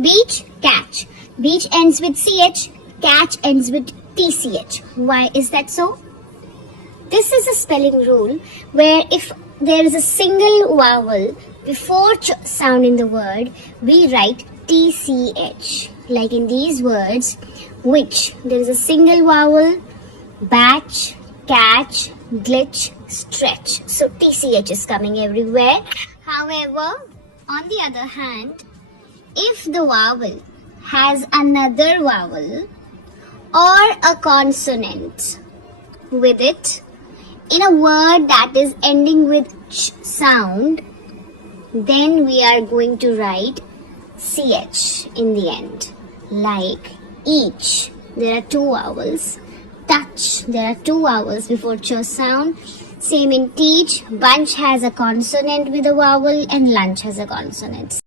Beach, catch. Beach ends with ch, catch ends with tch. Why is that so? This is a spelling rule where if there is a single vowel before ch sound in the word, we write tch. Like in these words, which, there is a single vowel, batch, catch, glitch, stretch. So tch is coming everywhere. However, on the other hand, if the vowel has another vowel or a consonant with it in a word that is ending with ch sound, then we are going to write ch in the end. Like each, there are two vowels. Touch, there are two vowels before ch sound. Same in teach, bunch has a consonant with a vowel and lunch has a consonant.